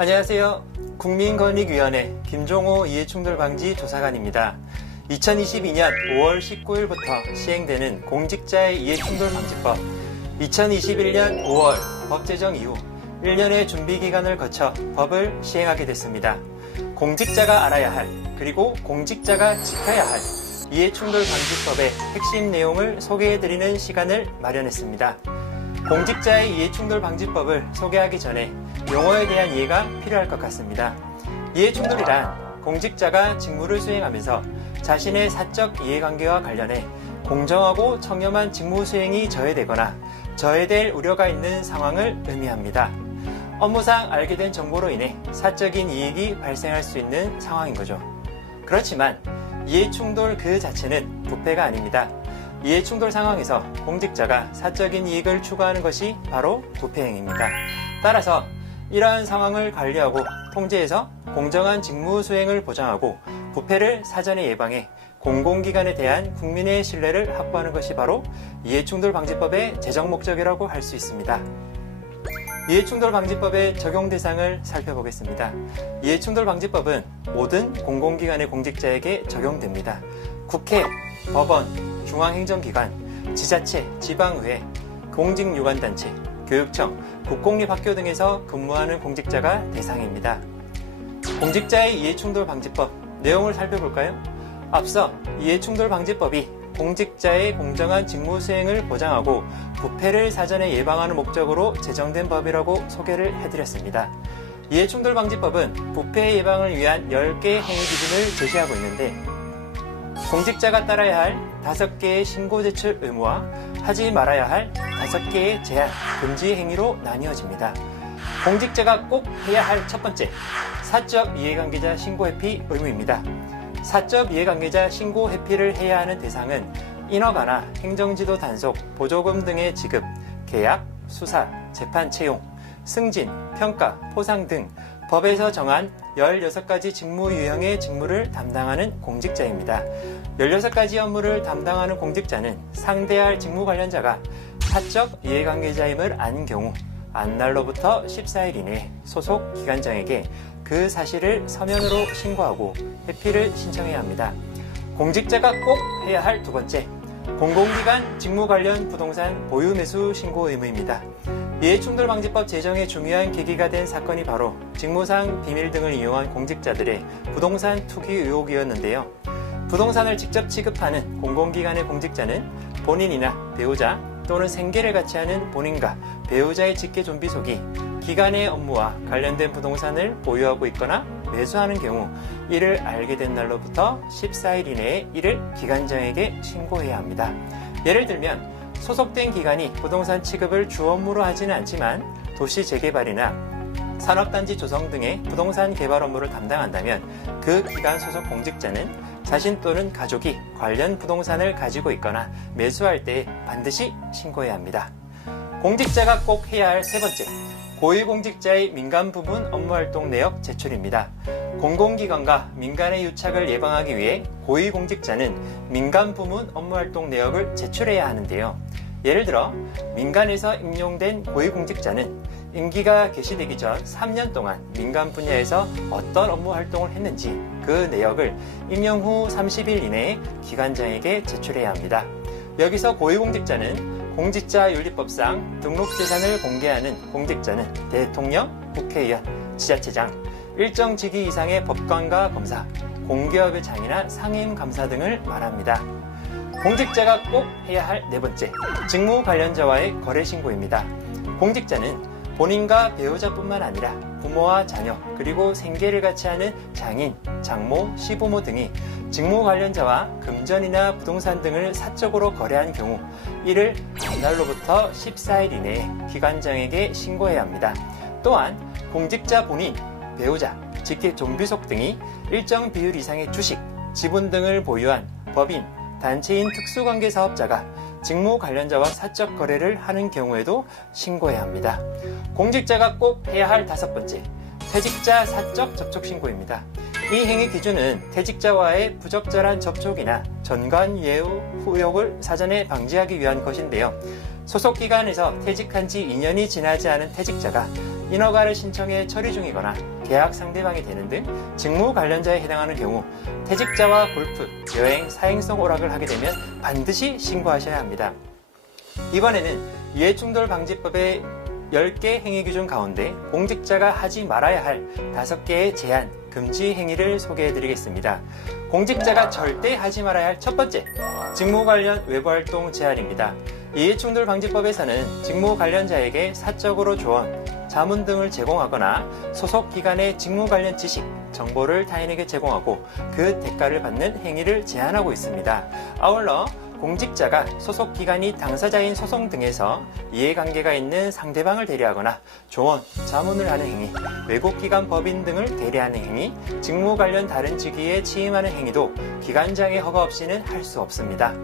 안녕하세요. 국민권익위원회 김종호 이해충돌방지 조사관입니다. 2022년 5월 19일부터 시행되는 공직자의 이해충돌방지법, 2021년 5월 법 제정 이후 1년의 준비기간을 거쳐 법을 시행하게 됐습니다. 공직자가 알아야 할, 그리고 공직자가 지켜야 할 이해충돌방지법의 핵심 내용을 소개해드리는 시간을 마련했습니다. 공직자의 이해충돌방지법을 소개하기 전에 용어에 대한 이해가 필요할 것 같습니다. 이해충돌이란 공직자가 직무를 수행하면서 자신의 사적 이해관계와 관련해 공정하고 청렴한 직무 수행이 저해되거나 저해될 우려가 있는 상황을 의미합니다. 업무상 알게 된 정보로 인해 사적인 이익이 발생할 수 있는 상황인 거죠. 그렇지만 이해충돌 그 자체는 부패가 아닙니다. 이해충돌 상황에서 공직자가 사적인 이익을 추구하는 것이 바로 부패행위입니다. 따라서 이러한 상황을 관리하고 통제해서 공정한 직무 수행을 보장하고 부패를 사전에 예방해 공공기관에 대한 국민의 신뢰를 확보하는 것이 바로 이해충돌방지법의 제정 목적이라고 할 수 있습니다. 이해충돌방지법의 적용 대상을 살펴보겠습니다. 이해충돌방지법은 모든 공공기관의 공직자에게 적용됩니다. 국회, 법원, 중앙행정기관, 지자체, 지방의회, 공직유관단체, 교육청, 국공립학교 등에서 근무하는 공직자가 대상입니다. 공직자의 이해충돌방지법 내용을 살펴볼까요? 앞서 이해충돌방지법이 공직자의 공정한 직무 수행을 보장하고 부패를 사전에 예방하는 목적으로 제정된 법이라고 소개를 해드렸습니다. 이해충돌방지법은 부패 예방을 위한 10개의 행위 기준을 제시하고 있는데 공직자가 따라야 할 5개의 신고 제출 의무와 하지 말아야 할 5개의 제한, 금지 행위로 나뉘어집니다. 공직자가 꼭 해야 할 첫 번째, 사적 이해관계자 신고 회피 의무입니다. 사적 이해관계자 신고 회피를 해야 하는 대상은 인허가나 행정지도 단속, 보조금 등의 지급, 계약, 수사, 재판 채용, 승진, 평가, 포상 등 법에서 정한 16가지 직무 유형의 직무를 담당하는 공직자입니다. 16가지 업무를 담당하는 공직자는 상대할 직무 관련자가 사적 이해관계자임을 아는 경우 안날로부터 14일 이내에 소속 기관장에게 그 사실을 서면으로 신고하고 회피를 신청해야 합니다. 공직자가 꼭 해야 할 두 번째, 공공기관 직무 관련 부동산 보유 매수 신고 의무입니다. 이해충돌방지법 제정의 중요한 계기가 된 사건이 바로 직무상 비밀 등을 이용한 공직자들의 부동산 투기 의혹이었는데요. 부동산을 직접 취급하는 공공기관의 공직자는 본인이나 배우자 또는 생계를 같이 하는 본인과 배우자의 직계 좀비 속이 기관의 업무와 관련된 부동산을 보유하고 있거나 매수하는 경우 이를 알게 된 날로부터 14일 이내에 이를 기관장에게 신고해야 합니다. 예를 들면 소속된 기관이 부동산 취급을 주 업무로 하지는 않지만 도시 재개발이나 산업단지 조성 등의 부동산 개발 업무를 담당한다면 그 기관 소속 공직자는 자신 또는 가족이 관련 부동산을 가지고 있거나 매수할 때 반드시 신고해야 합니다. 공직자가 꼭 해야 할 세 번째, 고위공직자의 민간 부문 업무활동 내역 제출입니다. 공공기관과 민간의 유착을 예방하기 위해 고위공직자는 민간 부문 업무활동 내역을 제출해야 하는데요. 예를 들어 민간에서 임용된 고위공직자는 임기가 개시되기 전 3년 동안 민간 분야에서 어떤 업무 활동을 했는지 그 내역을 임용 후 30일 이내에 기관장에게 제출해야 합니다. 여기서 고위공직자는 공직자윤리법상 등록재산을 공개하는 공직자는 대통령, 국회의원, 지자체장, 일정 직위 이상의 법관과 검사, 공기업의 장이나 상임감사 등을 말합니다. 공직자가 꼭 해야 할 네 번째, 직무 관련자와의 거래신고입니다. 공직자는 본인과 배우자뿐만 아니라 부모와 자녀, 그리고 생계를 같이 하는 장인, 장모, 시부모 등이 직무 관련자와 금전이나 부동산 등을 사적으로 거래한 경우 이를 전날로부터 14일 이내에 기관장에게 신고해야 합니다. 또한 공직자 본인, 배우자, 직계 좀비속 등이 일정 비율 이상의 주식, 지분 등을 보유한 법인, 단체인 특수관계 사업자가 직무 관련자와 사적 거래를 하는 경우에도 신고해야 합니다. 공직자가 꼭 해야 할 다섯 번째, 퇴직자 사적 접촉 신고입니다. 이 행위 기준은 퇴직자와의 부적절한 접촉이나 전관예우 후욕을 사전에 방지하기 위한 것인데요. 소속기관에서 퇴직한 지 2년이 지나지 않은 퇴직자가 인허가를 신청해 처리 중이거나 계약 상대방이 되는 등 직무 관련자에 해당하는 경우 퇴직자와 골프, 여행, 사행성 오락을 하게 되면 반드시 신고하셔야 합니다. 이번에는 이해충돌방지법의 10개 행위 기준 가운데 공직자가 하지 말아야 할 5개의 제한, 금지 행위를 소개해 드리겠습니다. 공직자가 절대 하지 말아야 할 첫 번째, 직무 관련 외부활동 제한입니다. 이해충돌방지법에서는 직무 관련자에게 사적으로 조언, 자문 등을 제공하거나 소속 기관의 직무 관련 지식, 정보를 타인에게 제공하고 그 대가를 받는 행위를 제한하고 있습니다. 아울러 공직자가 소속 기관이 당사자인 소송 등에서 이해관계가 있는 상대방을 대리하거나 조언, 자문을 하는 행위, 외국기관 법인 등을 대리하는 행위, 직무 관련 다른 직위에 취임하는 행위도 기관장의 허가 없이는 할 수 없습니다.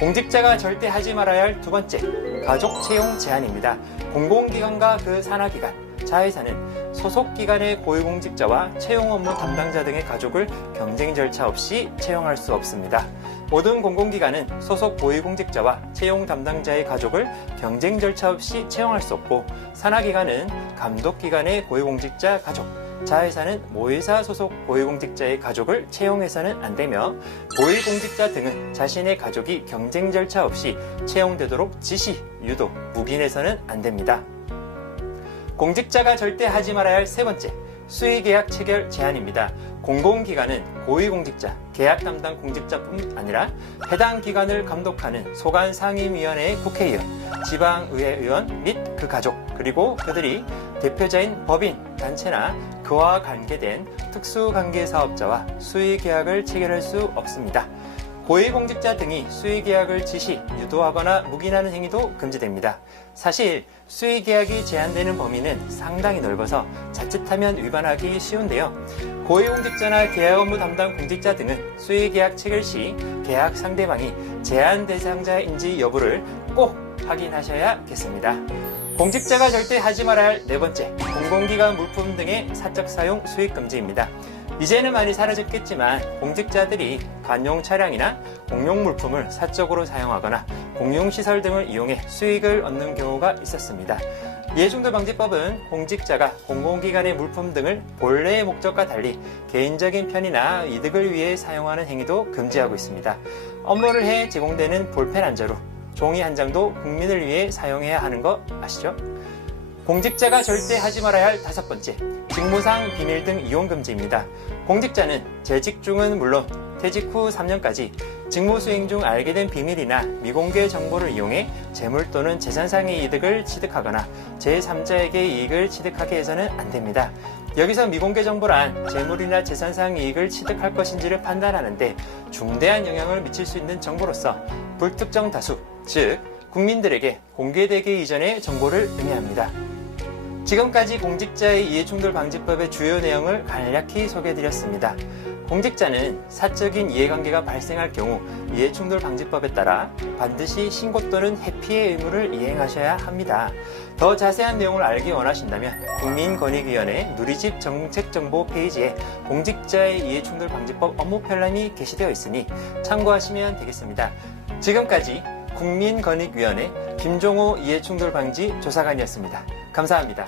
공직자가 절대 하지 말아야 할 두 번째, 가족 채용 제한입니다. 공공기관과 그 산하기관, 자회사는 소속기관의 고위공직자와 채용 업무 담당자 등의 가족을 경쟁 절차 없이 채용할 수 없습니다. 모든 공공기관은 소속 고위공직자와 채용 담당자의 가족을 경쟁 절차 없이 채용할 수 없고, 산하기관은 감독기관의 고위공직자 가족, 자회사는 모회사 소속 고위공직자의 가족을 채용해서는 안 되며, 고위공직자 등은 자신의 가족이 경쟁 절차 없이 채용되도록 지시, 유도, 묵인해서는 안 됩니다. 공직자가 절대 하지 말아야 할 세 번째, 수의계약 체결 제한입니다. 공공기관은 고위공직자, 계약 담당 공직자뿐 아니라 해당 기관을 감독하는 소관상임위원회의 국회의원, 지방의회 의원 및 그 가족, 그리고 그들이 대표자인 법인, 단체나 그와 관계된 특수관계사업자와 수의계약을 체결할 수 없습니다. 고위공직자 등이 수의계약을 지시, 유도하거나 묵인하는 행위도 금지됩니다. 사실 수의계약이 제한되는 범위는 상당히 넓어서 자칫하면 위반하기 쉬운데요. 고위공직자나 계약 업무 담당 공직자 등은 수의계약 체결 시 계약 상대방이 제한 대상자인지 여부를 꼭 확인하셔야겠습니다. 공직자가 절대 하지 말아야 할 네 번째, 공공기관 물품 등의 사적 사용 수익 금지입니다. 이제는 많이 사라졌겠지만 공직자들이 관용 차량이나 공용 물품을 사적으로 사용하거나 공용시설 등을 이용해 수익을 얻는 경우가 있었습니다. 이해충돌방지법은 공직자가 공공기관의 물품 등을 본래의 목적과 달리 개인적인 편의나 이득을 위해 사용하는 행위도 금지하고 있습니다. 업무를 해 제공되는 볼펜 한 자루, 종이 한 장도 국민을 위해 사용해야 하는 거 아시죠? 공직자가 절대 하지 말아야 할 다섯 번째, 직무상 비밀 등 이용 금지입니다. 공직자는 재직 중은 물론 퇴직 후 3년까지 직무 수행 중 알게 된 비밀이나 미공개 정보를 이용해 재물 또는 재산상의 이득을 취득하거나 제3자에게 이익을 취득하게 해서는 안 됩니다. 여기서 미공개 정보란 재물이나 재산상 이익을 취득할 것인지를 판단하는데 중대한 영향을 미칠 수 있는 정보로서 불특정 다수, 즉 국민들에게 공개되기 이전의 정보를 의미합니다. 지금까지 공직자의 이해충돌방지법의 주요 내용을 간략히 소개해드렸습니다. 공직자는 사적인 이해관계가 발생할 경우 이해충돌방지법에 따라 반드시 신고 또는 회피의 의무를 이행하셔야 합니다. 더 자세한 내용을 알기 원하신다면 국민권익위원회 누리집 정책정보 페이지에 공직자의 이해충돌방지법 업무 편란이 게시되어 있으니 참고하시면 되겠습니다. 지금까지 국민권익위원회 김종호 이해충돌방지 조사관이었습니다. 감사합니다.